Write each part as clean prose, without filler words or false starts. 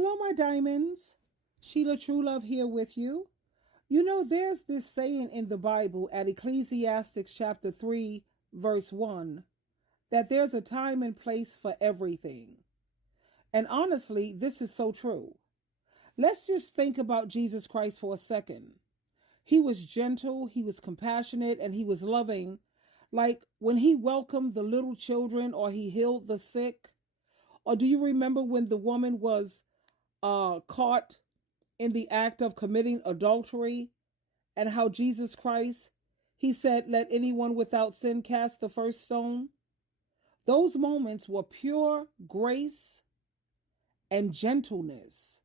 Hello, my diamonds. SheilaTruelove here with you. You know, there's this saying in the Bible at Ecclesiastes chapter 3, verse 1, that there's a time and place for everything. And honestly, this is so true. Let's just think about Jesus Christ for a second. He was gentle, he was compassionate, and he was loving. Like when he welcomed the little children or he healed the sick. Or do you remember when the woman was caught in the act of committing adultery, and how Jesus Christ, he said, let anyone without sin cast the first stone? Those moments were pure grace and gentleness.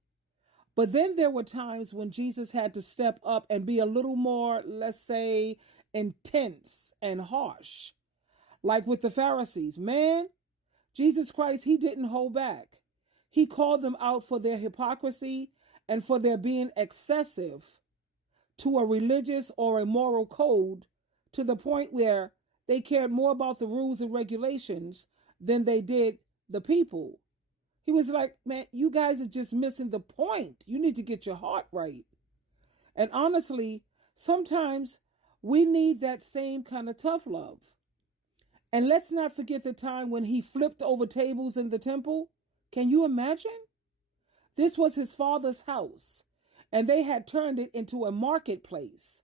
But then there were times when Jesus had to step up and be a little more, let's say, intense and harsh. Like with the Pharisees. Man, Jesus Christ, he didn't hold back. He called them out for their hypocrisy and for their being excessive to a religious or a moral code, to the point where they cared more about the rules and regulations than they did the people. He was like, man, you guys are just missing the point. You need to get your heart right. And honestly, sometimes we need that same kind of tough love. And let's not forget the time when he flipped over tables in the temple. Can you imagine? This was his father's house, and they had turned it into a marketplace.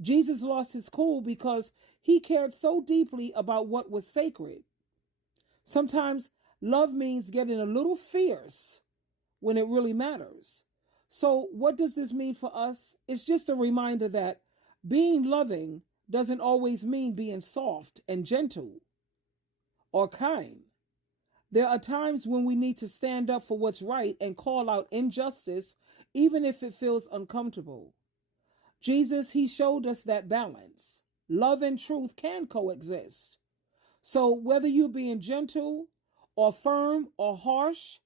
Jesus lost his cool because he cared so deeply about what was sacred. Sometimes love means getting a little fierce when it really matters. So what does this mean for us? It's just a reminder that being loving doesn't always mean being soft and gentle or kind. There are times when we need to stand up for what's right and call out injustice, even if it feels uncomfortable. Jesus, he showed us that balance. Love and truth can coexist. So whether you're being gentle or firm or harsh,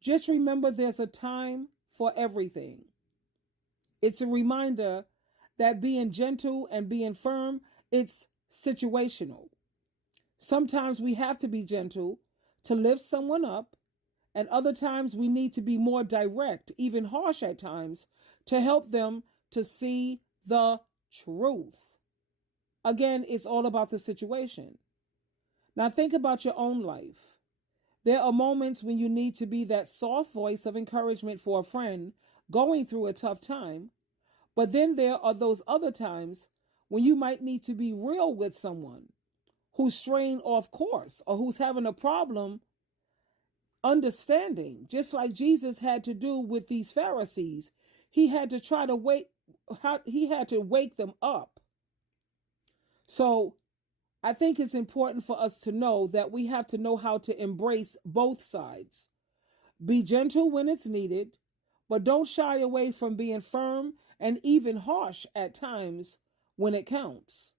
just remember there's a time for everything. It's a reminder that being gentle and being firm, it's situational. Sometimes we have to be gentle to lift someone up, and other times we need to be more direct, even harsh at times, to help them to see the truth. Again, it's all about the situation. Now think about your own life. There are moments when you need to be that soft voice of encouragement for a friend going through a tough time, but then there are those other times when you might need to be real with someone who's straying off course or who's having a problem understanding, just like Jesus had to do with these Pharisees. He had to he had to wake them up. So I think it's important for us to know that we have to know how to embrace both sides. Be gentle when it's needed, but don't shy away from being firm and even harsh at times when it counts.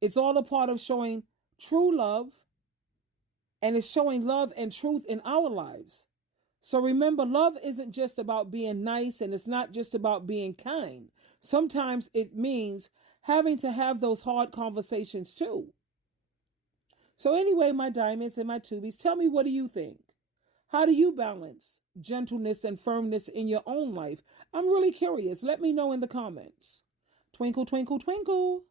It's all a part of showing true love, and it's showing love and truth in our lives. So remember, love isn't just about being nice, and it's not just about being kind. Sometimes it means having to have those hard conversations too. So anyway, my diamonds and my tubies, tell me, what do you think? How do you balance gentleness and firmness in your own life? I'm really curious. Let me know in the comments. Twinkle, twinkle, twinkle.